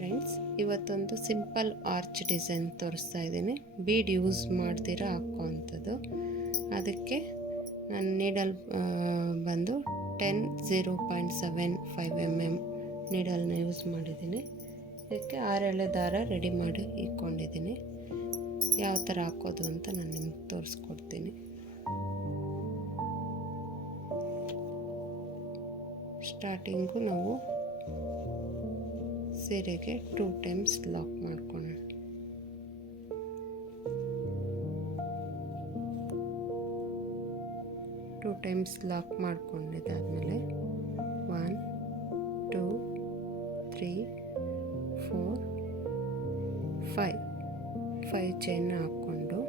Friends, ಇವತ್ತೊಂದು simple arch design ತೋರಿಸ್ತಾ ಇದ್ದೀನಿ. ಬೀಡ್ ಯೂಸ್ ಮಾಡ್ತೀರಾ ಹಾಕೋವಂಥದ್ದು. ಅದಕ್ಕೆ ನಾನು ನೀಡಲ್ ಬಂದು 0.75 mm ನೀಡಲ್ನ ಯೂಸ್ ಮಾಡಿದ್ದೀನಿ. ಇದಕ್ಕೆ 6 ಎಳೆ ದಾರ ರೆಡಿ ಮಾಡಿ ಇಟ್ಕೊಂಡಿದ್ದೀನಿ. ಯಾವ ಥರ ಹಾಕೋದು ಅಂತ ನಾನು ನಿಮ್ಗೆ ತೋರಿಸ್ಕೊಡ್ತೀನಿ. ಸ್ಟಾರ್ಟಿಂಗು ನಾವು ಸೀರೆಗೆ 2 ಟೈಮ್ಸ್ ಲಾಕ್ ಮಾಡ್ಕೊಳ್ಳೋಣ. ಟೂ ಟೈಮ್ಸ್ ಲಾಕ್ ಮಾಡ್ಕೊಂಡಿದ್ದಾದಮೇಲೆ 1 2 3 4 5 ಚೈನ್ನ ಹಾಕ್ಕೊಂಡು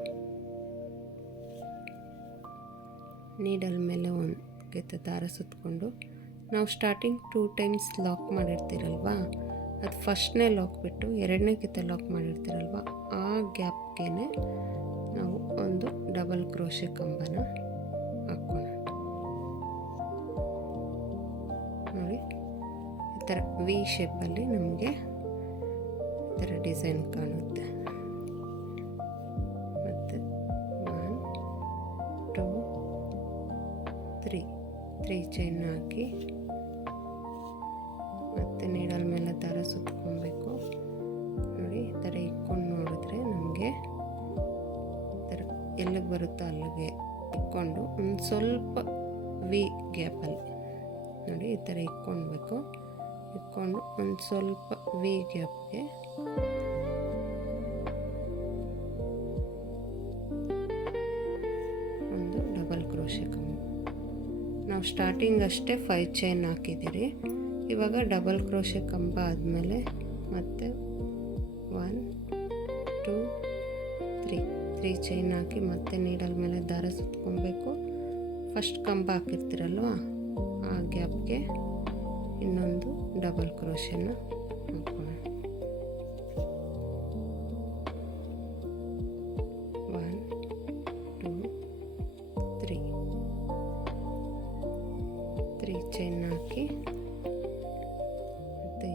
ನೀಡಲ್ ಮೇಲೆ ಒಂದು ಗೆತ್ತ ದಾರ ಸುತ್ತಕೊಂಡು, ನಾವು ಸ್ಟಾರ್ಟಿಂಗ್ 2 ಟೈಮ್ಸ್ ಲಾಕ್ ಮಾಡಿರ್ತೀರಲ್ವ, ಅದು ಫಸ್ಟ್ನೇ ಲಾಕ್ ಬಿಟ್ಟು ಎರಡನೇ ಕಿತ್ತ ಲಾಕ್ ಮಾಡಿರ್ತೀರಲ್ವ, ಆ ಗ್ಯಾಪ್ಗೆ ನಾವು ಒಂದು ಡಬಲ್ ಕ್ರೋಶೆ ಕಂಬನ ಹಾಕೋಣ. ನೋಡಿ, ಈ ಥರ ವಿ ಶೇಪಲ್ಲಿ ನಮಗೆ ಈ ಥರ ಡಿಸೈನ್ ಕಾಣುತ್ತೆ. ಮತ್ತು 1 2 3 ಚೈನ್ ಹಾಕಿ ಮತ್ತು ನೀಡಲ್ ಮೇಲೆ ದಾರ ಸುತ್ಕೊಬೇಕು. ನೋಡಿ, ಈ ಥರ ಇಟ್ಕೊಂಡು ನೋಡಿದ್ರೆ ನಮಗೆ ಈ ಥರ ಎಲ್ಲಿಗೆ ಬರುತ್ತೋ ಅಲ್ಲಿಗೆ ಇಟ್ಕೊಂಡು ಒಂದು ಸ್ವಲ್ಪ ವಿ ಗ್ಯಾಪಲ್ಲಿ ನೋಡಿ ಈ ಥರ ಇಟ್ಕೊಳ್ಬೇಕು. ಇಟ್ಕೊಂಡು ಒಂದು ಸ್ವಲ್ಪ ವಿ ಗ್ಯಾಪ್ಗೆ ಒಂದು ಡಬಲ್ ಕ್ರೋಶೆ ಕಂಬ. ನಾವು ಸ್ಟಾರ್ಟಿಂಗ್ ಅಷ್ಟೇ 5 ಚೈನ್ ಹಾಕಿದ್ದೀರಿ. ಇವಾಗ ಡಬಲ್ ಕ್ರೋಶೆ ಕಂಬ ಆದಮೇಲೆ ಮತ್ತೆ 1 2 3 ಚೈನ್ ಹಾಕಿ ಮತ್ತೆ ನೀಡಲ್ ಮೇಲೆ ದಾರ ಸುತ್ಕೊಬೇಕು. ಫಸ್ಟ್ ಕಂಬ ಹಾಕಿರ್ತೀರಲ್ವ, ಆ ಗ್ಯಾಪ್ಗೆ ಇನ್ನೊಂದು ಡಬಲ್ ಕ್ರೋಶೆನ ಹಾಕೋಣ. 1 2 3 ಚೈನ್ ಹಾಕಿ ಮತ್ತು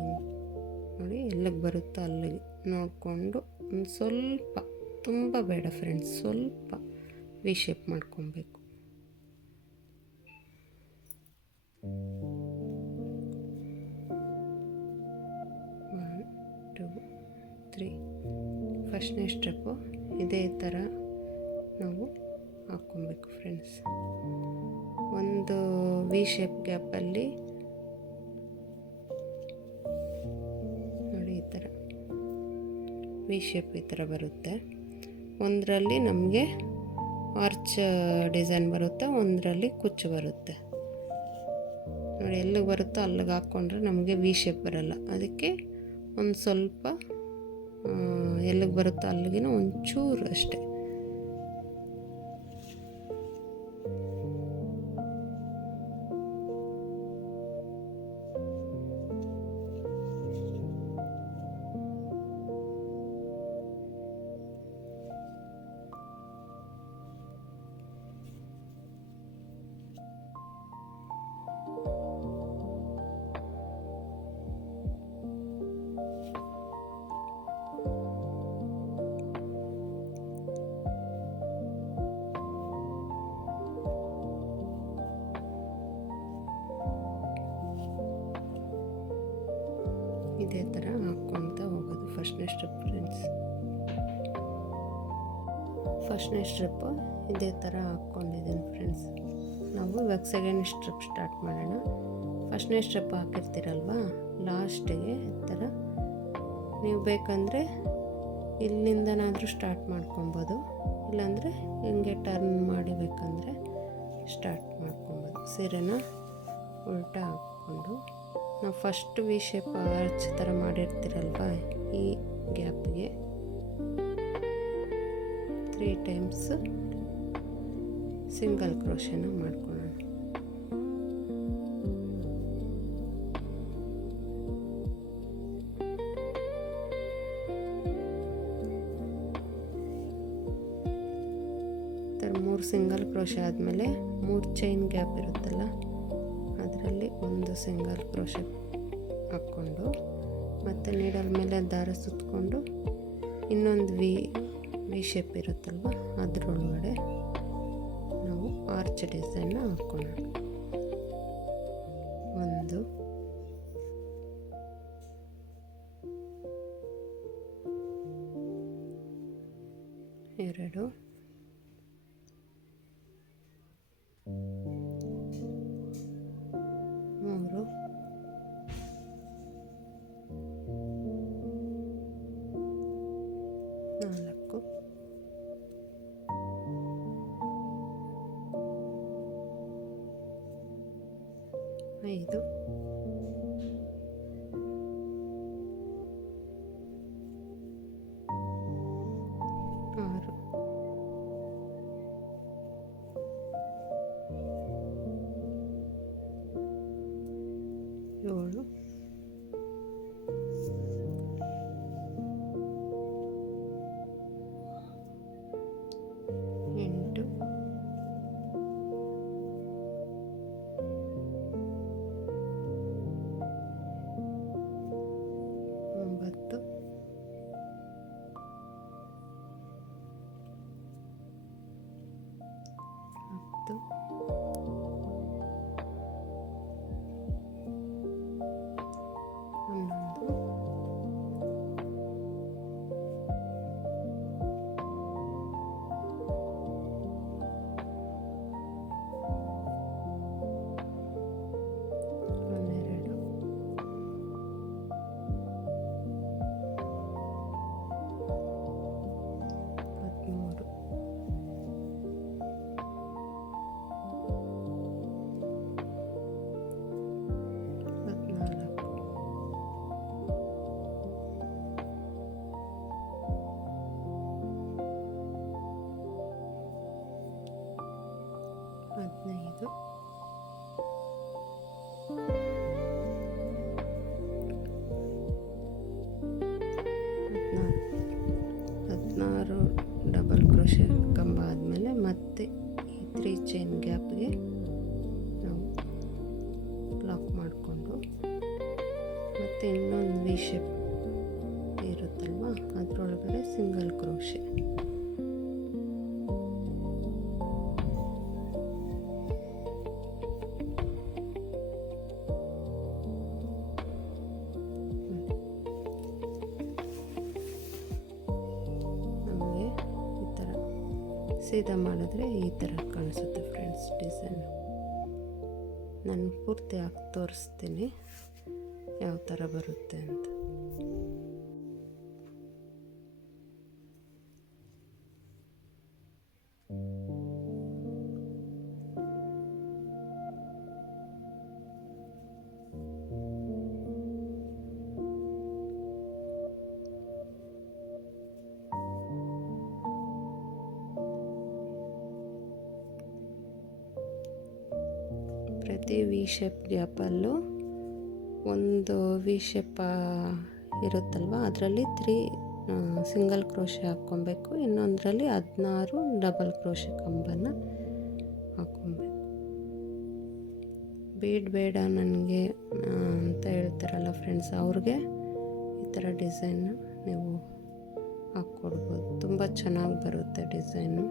ನೋಡಿ ಎಲ್ಲಿಗೆ ಬರುತ್ತೋ ಅಲ್ಲಿಗೆ ನೋಡಿಕೊಂಡು ಒಂದು ಸ್ವಲ್ಪ, ತುಂಬ ಬೇಡ ಫ್ರೆಂಡ್ಸ್, ಸ್ವಲ್ಪ ವಿ ಶೇಪ್ ಮಾಡ್ಕೊಬೇಕು. 1 2 3 ಫಸ್ಟ್ನೇ ಸ್ಟೆಪ್ಪು ಇದೇ ಥರ ನಾವು ಹಾಕ್ಕೊಬೇಕು ಫ್ರೆಂಡ್ಸ್. ಒಂದು ವಿ ಶೇಪ್ ಗ್ಯಾಪಲ್ಲಿ ನೋಡಿ ಈ ಥರ ವಿ ಶೇಪ್ ಈ ಥರ ಬರುತ್ತೆ. ಒಂದರಲ್ಲಿ ನಮಗೆ ಆರ್ಚ್ ಡಿಸೈನ್ ಬರುತ್ತೆ, ಒಂದರಲ್ಲಿ ಕುಚ್ಚು ಬರುತ್ತೆ. ನೋಡಿ, ಎಲ್ಲಿಗೆ ಬರುತ್ತೋ ಅಲ್ಲಿಗೆ ಹಾಕ್ಕೊಂಡ್ರೆ ನಮಗೆ ವಿ ಶೇಪ್ ಬರಲ್ಲ. ಅದಕ್ಕೆ ಒಂದು ಸ್ವಲ್ಪ ಎಲ್ಲಿಗೆ ಬರುತ್ತೋ ಅಲ್ಲಿಗಿನ ಒಂಚೂರು ಅಷ್ಟೇ. ಇದೇ ಥರ ಹಾಕ್ಕೊತ ಹೋಗೋದು. ಫಸ್ಟ್ನೇ ಸ್ಟೆಪ್ ಫ್ರೆಂಡ್ಸ್, ಫಸ್ಟ್ನೇ ಸ್ಟೆಪ್ಪು ಇದೇ ಥರ ಹಾಕ್ಕೊಂಡಿದ್ದೀನಿ ಫ್ರೆಂಡ್ಸ್. ನಾವು ಇವಾಗ ಸೆಕೆಂಡ್ ಸ್ಟೆಪ್ ಸ್ಟಾರ್ಟ್ ಮಾಡೋಣ. ಫಸ್ಟ್ನೇ ಸ್ಟೆಪ್ ಹಾಕಿರ್ತೀರಲ್ವ, ಲಾಸ್ಟಿಗೆ ಈ ಥರ ನೀವು ಬೇಕಂದರೆ ಇಲ್ಲಿಂದನಾದರೂ ಸ್ಟಾರ್ಟ್ ಮಾಡ್ಕೊಬೋದು, ಇಲ್ಲಾಂದರೆ ಹಿಂಗೆ ಟರ್ನ್ ಮಾಡಿ ಬೇಕಂದರೆ ಸ್ಟಾರ್ಟ್ ಮಾಡ್ಕೊಬೋದು. ಸೀರೆನ ಉಲ್ಟಾ ಹಾಕ್ಕೊಂಡು ನಾವು ಫಸ್ಟ್ ವಿ ಶೇಪ್ ಆರ್ಚ್ ಥರ ಮಾಡಿರ್ತೀರಲ್ವ, ಈ ಗ್ಯಾಪ್ಗೆ 3 ಟೈಮ್ಸ್ ಸಿಂಗಲ್ ಕ್ರೋಶೆನ ಮಾಡ್ಕೊಳ್ಳೋಣ. ಥರ 3 ಸಿಂಗಲ್ ಕ್ರೋಶೆ ಆದಮೇಲೆ 3 ಚೈನ್ ಗ್ಯಾಪ್ ಇರುತ್ತಲ್ಲ, ಅದರಲ್ಲಿ ಒಂದು ಸಿಂಗಲ್ ಕ್ರೋಶೆ ಹಾಕ್ಕೊಂಡು ಮತ್ತು ಮತ್ತು ನೀಡಲ್ ಮೇಲೆ ದಾರ ಸುತ್ತಕೊಂಡು ಇನ್ನೊಂದು ವಿ ಶೇಪ್ ಇರುತ್ತಲ್ವ ಅದರೊಳಗಡೆ ನಾವು ಆರ್ಚ್ ಡಿಸೈನ್ನ ಹಾಕೋಣ. 1 2 3 4 5 6 7 8 9 10 11 12 13 14 15 16 ಡಬಲ್ ಕ್ರೋಶೆ ಕಂಬ ಆದಮೇಲೆ ಮತ್ತೆ ಈ 3 ಚೈನ್ ಗ್ಯಾಪ್ಗೆ ನಾವು ಲಾಕ್ ಮಾಡಿಕೊಂಡು ಮತ್ತು ಇನ್ನೊಂದು ವಿ ಶೇಪ್ ಇರುತ್ತಲ್ವ ಅದರೊಳಗಡೆ ಸಿಂಗಲ್ ಕ್ರೋಶೆ ನಮಗೆ ಈ ಥರ ಸೀದಾ ಮಾಡಿದ್ರೆ ಈ ಥರ ಕಾಣಿಸುತ್ತೆ ಫ್ರೆಂಡ್ಸ್ ಡಿಸೈನು. ನಾನು ಪೂರ್ತಿ ಹಾಕಿ ತೋರಿಸ್ತೀನಿ ಯಾವ ಥರ ಬರುತ್ತೆ ಅಂತ. ಪ್ರತಿ ವಿ ಶೇಪ್ ಗ್ಯಾಪಲ್ಲೂ ಒಂದು ವಿ ಶೇಪ್ ಇರುತ್ತಲ್ವ ಅದರಲ್ಲಿ 3 ಸಿಂಗಲ್ ಕ್ರೋಶೆ ಹಾಕ್ಕೊಬೇಕು, ಇನ್ನೊಂದರಲ್ಲಿ 16 ಡಬಲ್ ಕ್ರೋಶೆ ಕಂಬನ ಹಾಕ್ಕೊಬೇಕು. ಬೀಡ್ ಬೇಡ ನನಗೆ ಅಂತ ಹೇಳ್ತಾರಲ್ಲ ಫ್ರೆಂಡ್ಸ್, ಅವ್ರಿಗೆ ಈ ಥರ ಡಿಸೈನ್ನ ನೀವು ಹಾಕ್ಕೊಡ್ಬೋದು. ತುಂಬ ಚೆನ್ನಾಗಿ ಬರುತ್ತೆ ಡಿಸೈನು.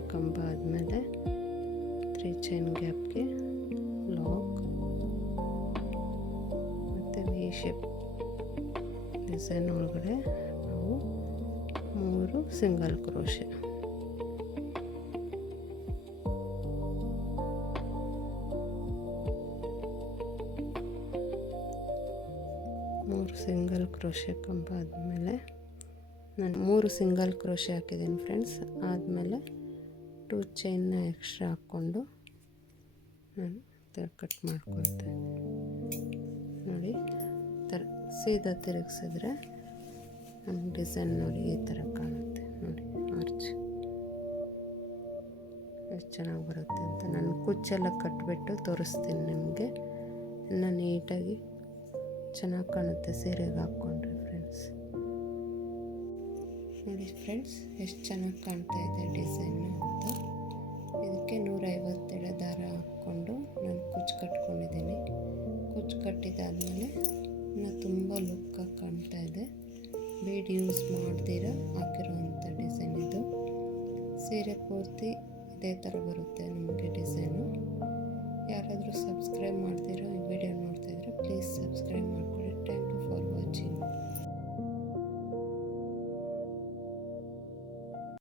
ಕ್ರೋಶೆ ಕಂಬ ಆದಮೇಲೆ 3 ಚೈನ್ ಗ್ಯಾಪ್ಗೆ ಲಾಕ್ ಮತ್ತು ವಿ ಶೇಪ್ ಡಿಸೈನ್ ಒಳಗಡೆ ನಾವು 3 ಸಿಂಗಲ್ ಕ್ರೋಶೆ. ಸಿಂಗಲ್ ಕ್ರೋಶೆ ಕಂಬ ಆದಮೇಲೆ ನಾನು 3 ಸಿಂಗಲ್ ಕ್ರೋಶೆ ಹಾಕಿದ್ದೀನಿ ಫ್ರೆಂಡ್ಸ್. ಆದಮೇಲೆ 2 ಚೈನ್ನ ಎಕ್ಸ್ಟ್ರಾ ಹಾಕ್ಕೊಂಡು ನಾನು ಕಟ್ ಮಾಡ್ಕೊಳ್ತೇನೆ. ನೋಡಿ ಥರ ಸೀದಾ ತಿರುಗಿಸಿದ್ರೆ ನಮ್ಗೆ ಡಿಸೈನ್ ನೋಡಿ ಈ ಥರ ಕಾಣುತ್ತೆ. ನೋಡಿ ಆರ್ಚ್ ಎಷ್ಟು ಚೆನ್ನಾಗಿ ಬರುತ್ತೆ ಅಂತ ನಾನು ಕುಚ್ಚೆಲ್ಲ ಕಟ್ಟಿಬಿಟ್ಟು ತೋರಿಸ್ತೀನಿ ನಿಮಗೆ. ಇನ್ನು ನೀಟಾಗಿ ಚೆನ್ನಾಗಿ ಕಾಣುತ್ತೆ ಸೀರೆಗೆ ಹಾಕ್ಕೊಂಡ್ರೆ ಫ್ರೆಂಡ್ಸ್. ನೋಡಿ ಫ್ರೆಂಡ್ಸ್ ಎಷ್ಟು ಚೆನ್ನಾಗಿ ಕಾಣ್ತಾ ಇದೆ ಡಿಸೈನು ಅಂತ. ಇದಕ್ಕೆ 150 ಎಳೆ ದಾರ ಹಾಕ್ಕೊಂಡು ನಾನು ಕುಚ್ಚು ಕಟ್ಕೊಂಡಿದ್ದೀನಿ. ಕುಚ್ಚು ಕಟ್ಟಿದಾದಮೇಲೆ ಇನ್ನು ತುಂಬ ಲುಕ್ಕಾಗಿ ಕಾಣ್ತಾ ಇದೆ. ಬೀಡ್ ಯೂಸ್ ಮಾಡ್ದಿರ ಹಾಕಿರುವಂಥ ಡಿಸೈನ್ ಇದು. ಸೀರೆ ಪೂರ್ತಿ ಇದೇ ಥರ ಬರುತ್ತೆ ನಮಗೆ ಡಿಸೈನು. ಯಾರಾದರೂ ಸಬ್ಸ್ಕ್ರೈಬ್ ಮಾಡ್ತೀರಾ